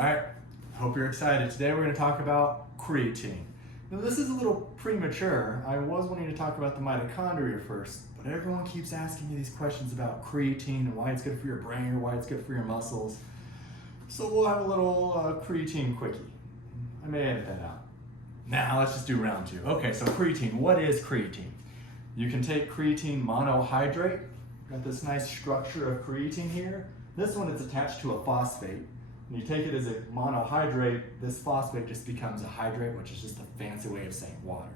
All right, hope you're excited. Today we're going to talk about creatine. Now this is a little premature. I was wanting to talk about the mitochondria first, but everyone keeps asking me these questions about creatine and why it's good for your brain or why it's good for your muscles. So we'll have a little creatine quickie. I may edit that out. Now let's just do round two. Okay, so creatine, what is creatine? You can take creatine monohydrate. Got this nice structure of creatine here. This one is attached to a phosphate. When you take it as a monohydrate, this phosphate just becomes a hydrate, which is just a fancy way of saying water.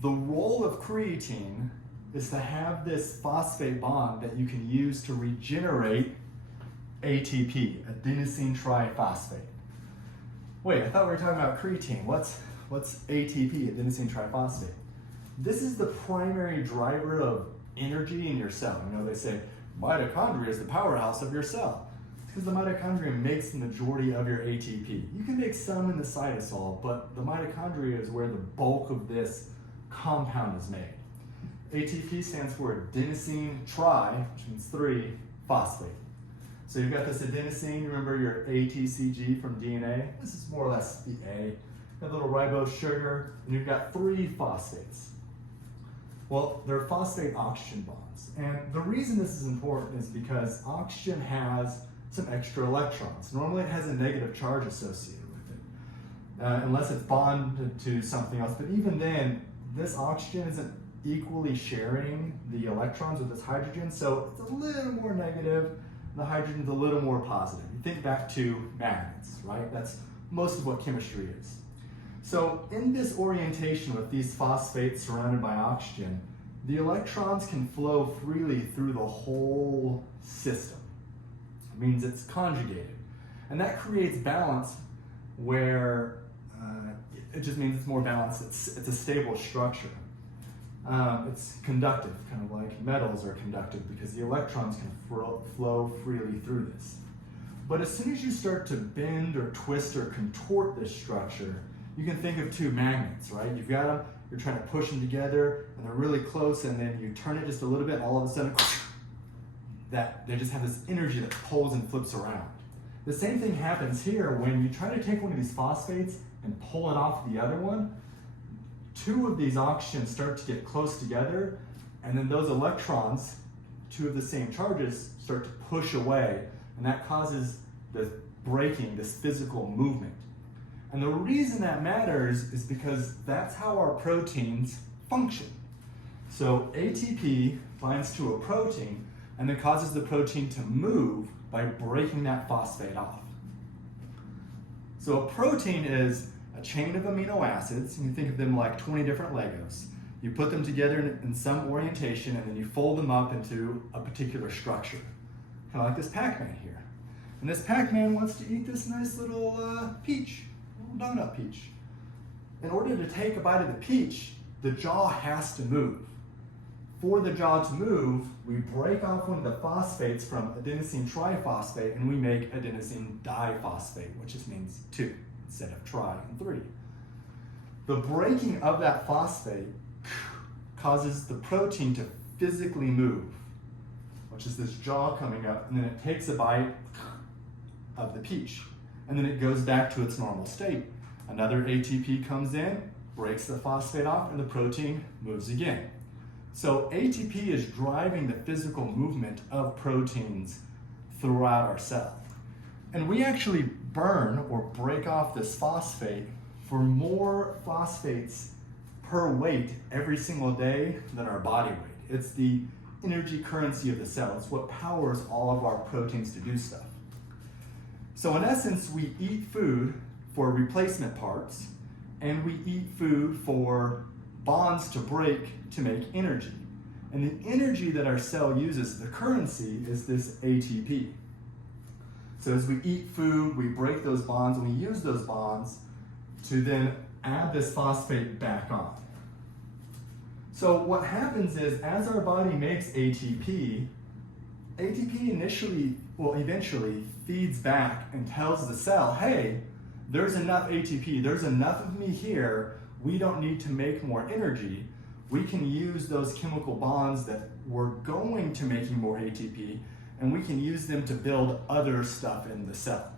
The role of creatine is to have this phosphate bond that you can use to regenerate ATP, adenosine triphosphate. Wait, I thought we were talking about creatine. What's ATP, adenosine triphosphate? This is the primary driver of energy in your cell. You know, they say mitochondria is the powerhouse of your cell. It's because the mitochondria makes the majority of your ATP. You can make some in the cytosol, but the mitochondria is where the bulk of this compound is made. ATP stands for adenosine tri, which means 3, phosphate. So you've got this adenosine, remember your ATCG from DNA? This is more or less the A. Got a little ribose sugar, and you've got 3 phosphates. Well, they're phosphate oxygen bonds. And the reason this is important is because oxygen has some extra electrons. Normally it has a negative charge associated with it, unless it's bonded to something else. But even then, this oxygen isn't equally sharing the electrons with this hydrogen, so it's a little more negative. The hydrogen's a little more positive. You think back to magnets, right? That's most of what chemistry is. So in this orientation with these phosphates surrounded by oxygen, the electrons can flow freely through the whole system. It means it's conjugated. And that creates balance where it just means it's more balanced. It's a stable structure. It's conductive, kind of like metals are conductive because the electrons can flow freely through this. But as soon as you start to bend or twist or contort this structure, you can think of 2 magnets, right? You've got them, you're trying to push them together, and they're really close, and then you turn it just a little bit, and all of a sudden, they just have this energy that pulls and flips around. The same thing happens here when you try to take one of these phosphates and pull it off the other one. 2 of these oxygens start to get close together, and then those electrons, 2 of the same charges, start to push away, and that causes the breaking, this physical movement. And the reason that matters is because that's how our proteins function. So ATP binds to a protein and then causes the protein to move by breaking that phosphate off. So a protein is a chain of amino acids, and you think of them like 20 different Legos. You put them together in some orientation and then you fold them up into a particular structure. Kind of like this Pac-Man here. And this Pac-Man wants to eat this nice little peach. Donut peach. In order to take a bite of the peach, the jaw has to move. For the jaw to move, we break off one of the phosphates from adenosine triphosphate and we make adenosine diphosphate, which just means 2 instead of tri and 3. The breaking of that phosphate causes the protein to physically move, which is this jaw coming up, and then it takes a bite of the peach. And then it goes back to its normal state. Another ATP comes in, breaks the phosphate off, and the protein moves again. So ATP is driving the physical movement of proteins throughout our cell. And we actually burn or break off this phosphate for more phosphates per weight every single day than our body weight. It's the energy currency of the cell. It's what powers all of our proteins to do stuff. So in essence, we eat food for replacement parts, and we eat food for bonds to break to make energy. And the energy that our cell uses, the currency, is this ATP. So as we eat food, we break those bonds, and we use those bonds to then add this phosphate back on. So what happens is, as our body makes ATP eventually feeds back and tells the cell, hey, there's enough ATP, there's enough of me here, we don't need to make more energy. We can use those chemical bonds that were going to making more ATP, and we can use them to build other stuff in the cell.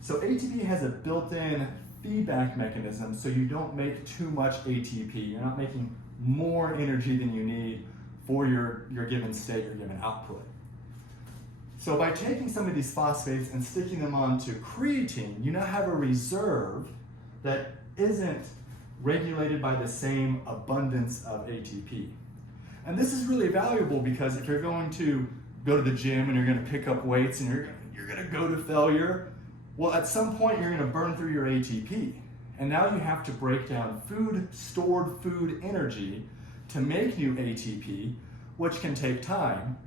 So ATP has a built-in feedback mechanism so you don't make too much ATP. You're not making more energy than you need for your given state, your given output. So by taking some of these phosphates and sticking them onto creatine, you now have a reserve that isn't regulated by the same abundance of ATP. And this is really valuable because if you're going to go to the gym and you're going to pick up weights and you're going to go to failure, well, at some point you're going to burn through your ATP. And now you have to break down stored food energy to make new ATP, which can take time.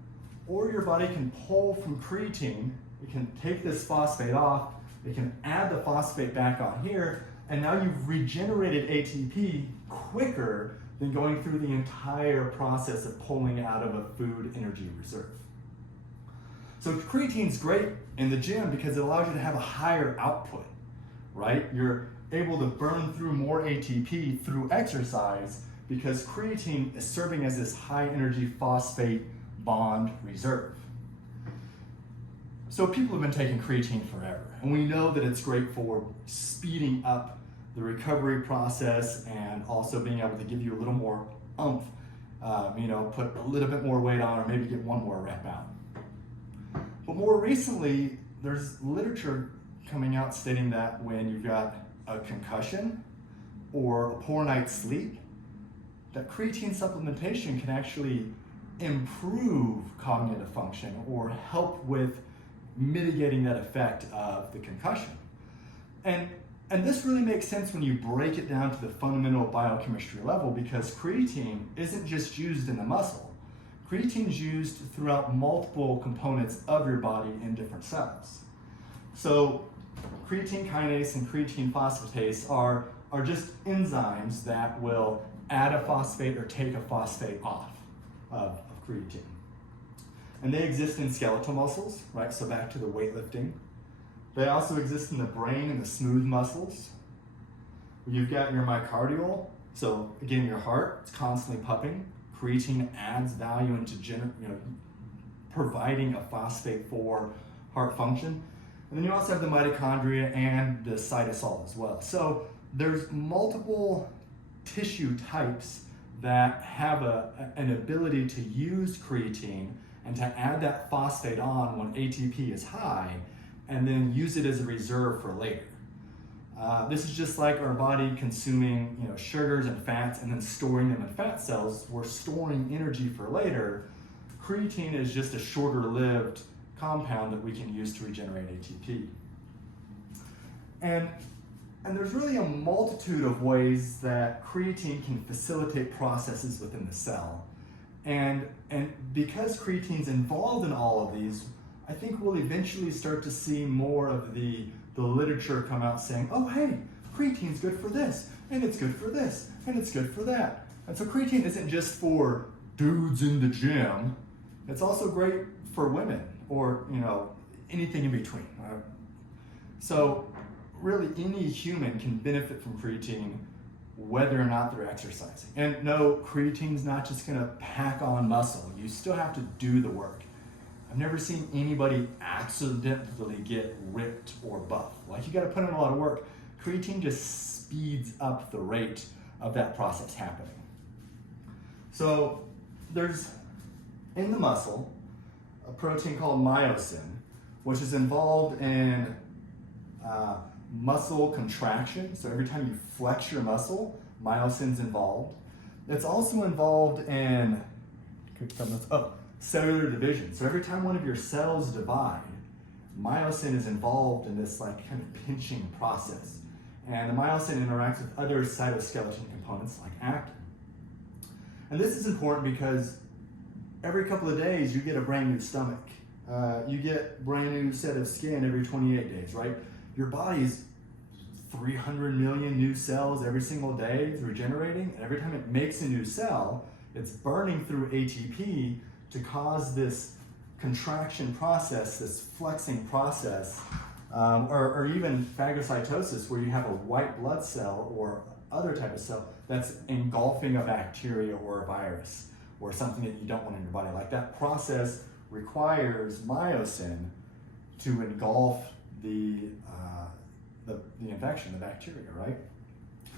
Or your body can pull from creatine, it can take this phosphate off, it can add the phosphate back on here, and now you've regenerated ATP quicker than going through the entire process of pulling out of a food energy reserve. So creatine's great in the gym because it allows you to have a higher output, right? You're able to burn through more ATP through exercise because creatine is serving as this high energy phosphate bond reserve. So people have been taking creatine forever, and we know that it's great for speeding up the recovery process and also being able to give you a little more oomph, put a little bit more weight on or maybe get one more rep out. But more recently, there's literature coming out stating that when you've got a concussion or a poor night's sleep, that creatine supplementation can actually improve cognitive function or help with mitigating that effect of the concussion. And this really makes sense when you break it down to the fundamental biochemistry level because creatine isn't just used in the muscle. Creatine is used throughout multiple components of your body in different cells. So creatine kinase and creatine phosphatase are just enzymes that will add a phosphate or take a phosphate off of creatine. And they exist in skeletal muscles, right? So back to the weightlifting. They also exist in the brain and the smooth muscles. You've got your myocardial, so again, your heart, it's constantly pumping. Creatine adds value into providing a phosphate for heart function. And then you also have the mitochondria and the cytosol as well. So there's multiple tissue types that have an ability to use creatine and to add that phosphate on when ATP is high and then use it as a reserve for later. This is just like our body consuming sugars and fats and then storing them in fat cells. We're storing energy for later. Creatine is just a shorter-lived compound that we can use to regenerate ATP. And there's really a multitude of ways that creatine can facilitate processes within the cell. And because creatine's involved in all of these, I think we'll eventually start to see more of the literature come out saying, oh, hey, creatine's good for this, and it's good for this, and it's good for that. And so creatine isn't just for dudes in the gym, it's also great for women or, anything in between. So really any human can benefit from creatine whether or not they're exercising. And no, creatine's not just gonna pack on muscle. You still have to do the work. I've never seen anybody accidentally get ripped or buff. Like, you gotta put in a lot of work. Creatine just speeds up the rate of that process happening. So there's, in the muscle, a protein called myosin, which is involved in muscle contraction. So every time you flex your muscle, myosin's involved. It's also involved in cellular division. So every time one of your cells divide, myosin is involved in this kind of pinching process. And the myosin interacts with other cytoskeleton components like actin. And this is important because every couple of days you get a brand new stomach. You get a brand new set of skin every 28 days, right? Your body's 300 million new cells every single day. It's regenerating, and every time it makes a new cell, it's burning through ATP to cause this contraction process, this flexing process, or even phagocytosis, where you have a white blood cell or other type of cell that's engulfing a bacteria or a virus or something that you don't want in your body. Like, that process requires myosin to engulf the infection, the bacteria, right?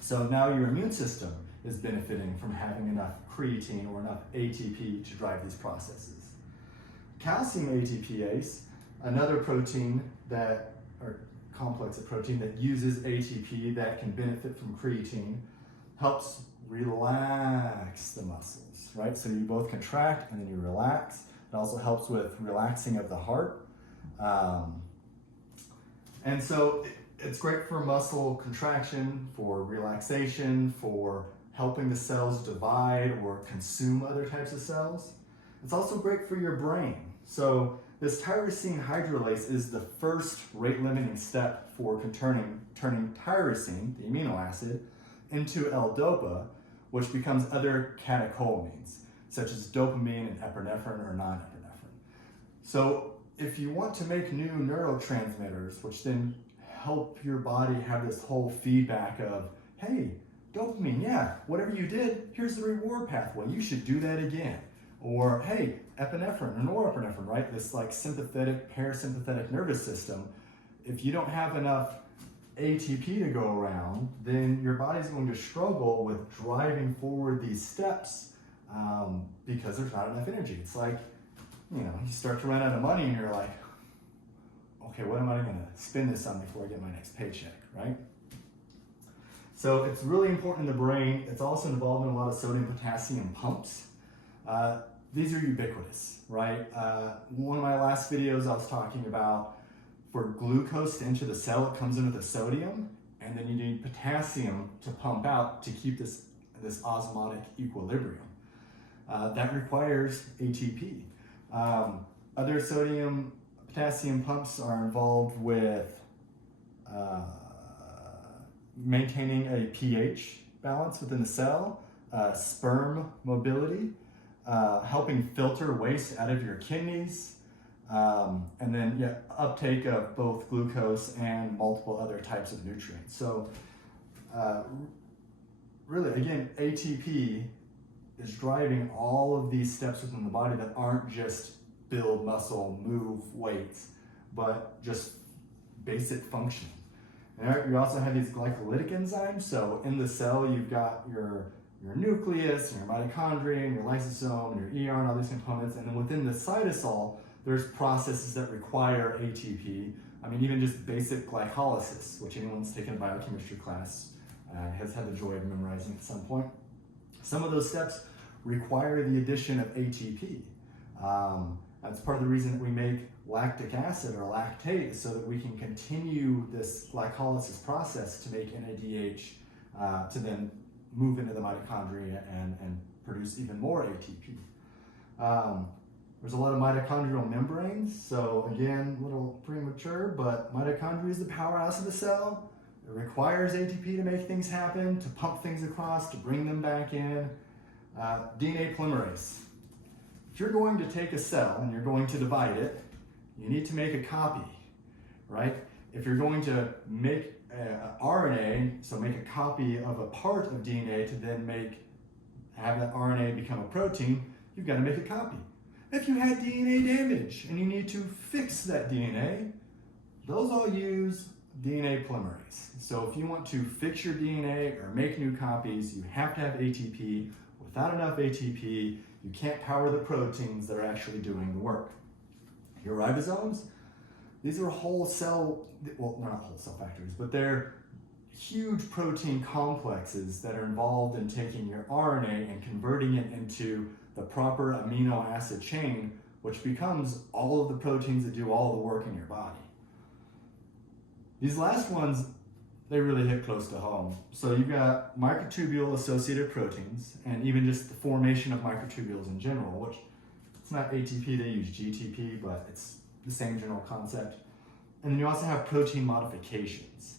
So now your immune system is benefiting from having enough creatine or enough ATP to drive these processes. Calcium ATPase, another protein that, or complex of protein that uses ATP that can benefit from creatine, helps relax the muscles, right? So you both contract and then you relax. It also helps with relaxing of the heart. And so it's great for muscle contraction, for relaxation, for helping the cells divide or consume other types of cells. It's also great for your brain. So this tyrosine hydrolase is the first rate-limiting step for turning tyrosine, the amino acid, into L-DOPA, which becomes other catecholamines, such as dopamine and epinephrine or non-epinephrine. So if you want to make new neurotransmitters, which then help your body have this whole feedback of, hey, dopamine, yeah, whatever you did, here's the reward pathway, you should do that again. Or, hey, epinephrine or norepinephrine, right? This like sympathetic, parasympathetic nervous system. If you don't have enough ATP to go around, then your body's going to struggle with driving forward these steps because there's not enough energy. It's like, you start to run out of money and you're like, okay, what am I going to spend this on before I get my next paycheck, right? So it's really important in the brain. It's also involved in a lot of sodium potassium pumps. These are ubiquitous, right? One of my last videos I was talking about, for glucose to enter the cell, it comes in with a sodium, and then you need potassium to pump out to keep this osmotic equilibrium. That requires ATP. Other sodium potassium pumps are involved with maintaining a pH balance within the cell, sperm mobility, helping filter waste out of your kidneys, and then uptake of both glucose and multiple other types of nutrients. So really, again, ATP is driving all of these steps within the body that aren't just build muscle, move weights, but just basic function. And you also have these glycolytic enzymes. So in the cell, you've got your nucleus, and your mitochondria, and your lysosome, and your ER, and all these components. And then within the cytosol, there's processes that require ATP. I mean, even just basic glycolysis, which anyone who's taken a biochemistry class has had the joy of memorizing at some point. Some of those steps require the addition of ATP. That's part of the reason that we make lactic acid or lactate, so that we can continue this glycolysis process to make NADH to then move into the mitochondria and produce even more ATP. There's a lot of mitochondrial membranes, so again, a little premature, but mitochondria is the powerhouse of the cell. It requires ATP to make things happen, to pump things across, to bring them back in. DNA polymerase. If you're going to take a cell and you're going to divide it, you need to make a copy, right? If you're going to make RNA, so make a copy of a part of DNA to then have that RNA become a protein, you've got to make a copy. If you had DNA damage and you need to fix that DNA, those all use DNA polymerase. So if you want to fix your DNA or make new copies, you have to have ATP. Without enough ATP, you can't power the proteins that are actually doing the work. Your ribosomes, these are whole cell, well, they're not whole cell factories, but they're huge protein complexes that are involved in taking your RNA and converting it into the proper amino acid chain, which becomes all of the proteins that do all the work in your body. These last ones, they really hit close to home. So you've got microtubule associated proteins, and even just the formation of microtubules in general, which it's not ATP, they use GTP, but it's the same general concept. And then you also have protein modifications,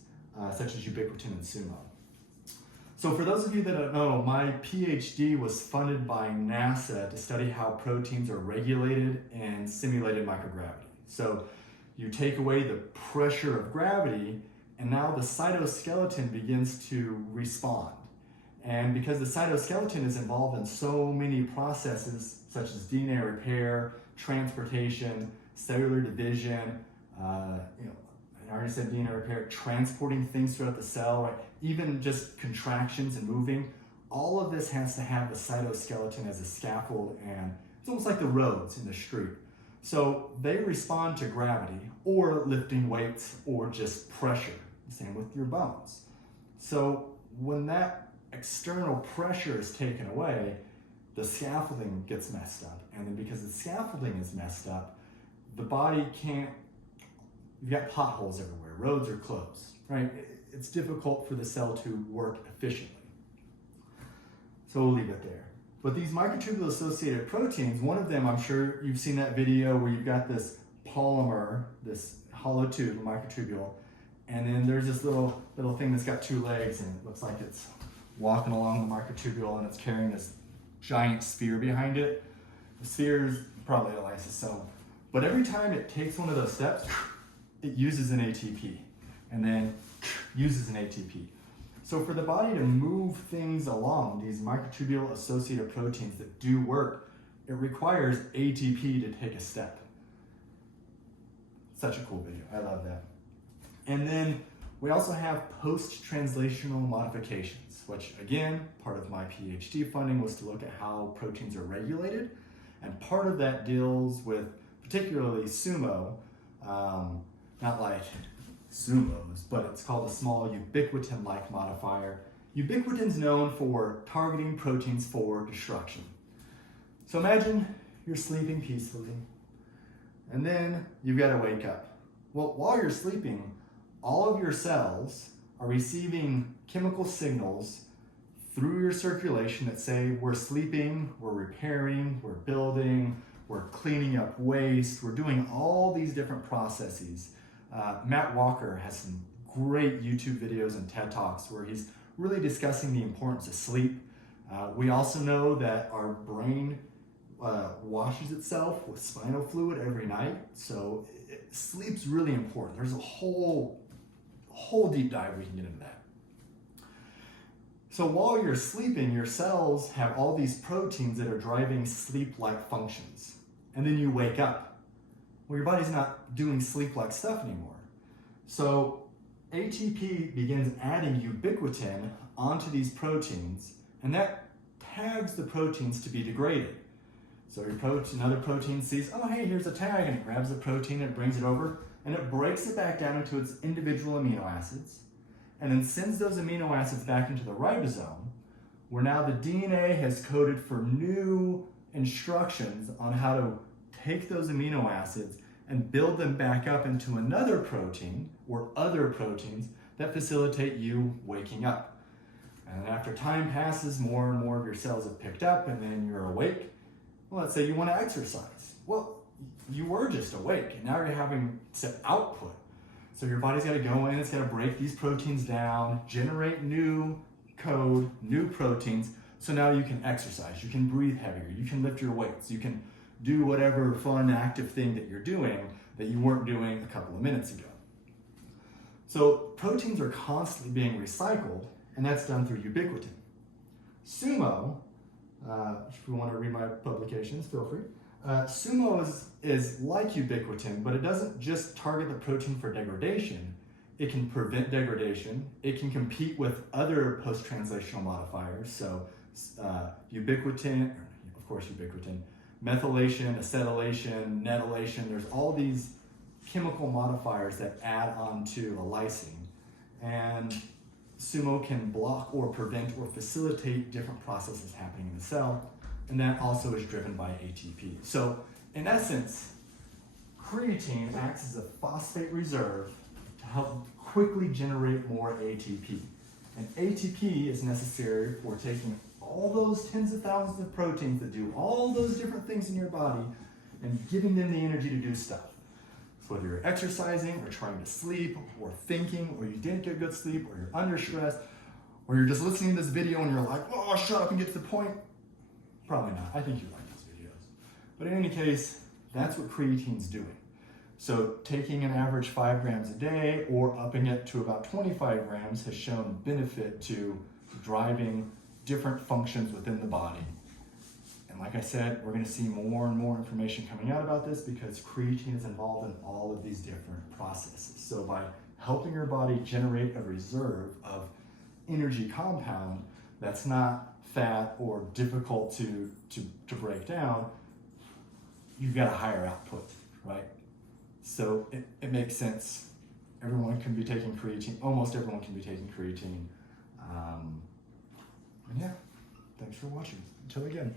such as ubiquitin and sumo. So for those of you that don't know, my Ph.D. was funded by NASA to study how proteins are regulated in simulated microgravity. So you take away the pressure of gravity, and now the cytoskeleton begins to respond. And because the cytoskeleton is involved in so many processes, such as DNA repair, transportation, cellular division, in our already said DNA repair, transporting things throughout the cell, right? Even just contractions and moving. All of this has to have the cytoskeleton as a scaffold, and it's almost like the roads in the street. So they respond to gravity or lifting weights or just pressure. Same with your bones. So when that external pressure is taken away, the scaffolding gets messed up. And then because the scaffolding is messed up, the body can't, you've got potholes everywhere, roads are closed, right? It's difficult for the cell to work efficiently. So we'll leave it there. But these microtubule associated proteins, one of them, I'm sure you've seen that video where you've got this polymer, this hollow tube, a microtubule, and then there's this little thing that's got two legs, and it looks like it's walking along the microtubule, and it's carrying this giant sphere behind it. The sphere is probably a lysosome. But every time it takes one of those steps, it uses an ATP, and then uses an ATP. So for the body to move things along, these microtubule associated proteins that do work, it requires ATP to take a step. Such a cool video, I love that. And then we also have post-translational modifications, which again, part of my PhD funding was to look at how proteins are regulated. And part of that deals with particularly SUMO, not like sumos, but it's called a small ubiquitin-like modifier. Ubiquitin's known for targeting proteins for destruction. So imagine you're sleeping peacefully, and then you've got to wake up. Well, while you're sleeping, all of your cells are receiving chemical signals through your circulation that say we're sleeping, we're repairing, we're building, we're cleaning up waste, we're doing all these different processes. Matt Walker has some great YouTube videos and TED Talks where he's really discussing the importance of sleep. We also know that our brain washes itself with spinal fluid every night, so sleep's really important. There's a whole deep dive we can get into that. So while you're sleeping, your cells have all these proteins that are driving sleep-like functions. And then you wake up. Well, your body's not doing sleep-like stuff anymore. So ATP begins adding ubiquitin onto these proteins, and that tags the proteins to be degraded. So another protein sees, oh, hey, here's a tag, and it grabs the protein, and it brings it over, and it breaks it back down into its individual amino acids, and then sends those amino acids back into the ribosome, where now the DNA has coded for new instructions on how to take those amino acids and build them back up into another protein or other proteins that facilitate you waking up. And then after time passes, more and more of your cells have picked up, and then you're awake. Well, let's say you want to exercise. Well, you were just awake, and now you're having to output. So your body's got to go in, it's got to break these proteins down, generate new code, new proteins, so now you can exercise, you can breathe heavier, you can lift your weights, you can do whatever fun, active thing that you're doing that you weren't doing a couple of minutes ago. So proteins are constantly being recycled, and that's done through ubiquitin. SUMO, if you want to read my publications, feel free. SUMO is like ubiquitin, but it doesn't just target the protein for degradation. It can prevent degradation. It can compete with other post-translational modifiers. So ubiquitin, of course ubiquitin, methylation, acetylation, netylation. There's all these chemical modifiers that add on to a lysine. And SUMO can block or prevent or facilitate different processes happening in the cell. And that also is driven by ATP. So in essence, creatine acts as a phosphate reserve to help quickly generate more ATP. And ATP is necessary for taking all those tens of thousands of proteins that do all those different things in your body and giving them the energy to do stuff. So whether you're exercising or trying to sleep or thinking or you didn't get good sleep or you're under stress or you're just listening to this video and you're like, oh, shut up and get to the point. Probably not. I think you like these videos. But in any case, that's what creatine's doing. So taking an average 5 grams a day or upping it to about 25 grams has shown benefit to driving different functions within the body. And like I said, we're going to see more and more information coming out about this because creatine is involved in all of these different processes. So by helping your body generate a reserve of energy compound that's not fat or difficult to break down, you've got a higher output, right? So it makes sense. Everyone can be taking creatine, almost everyone can be taking creatine. And yeah, thanks for watching. Until again.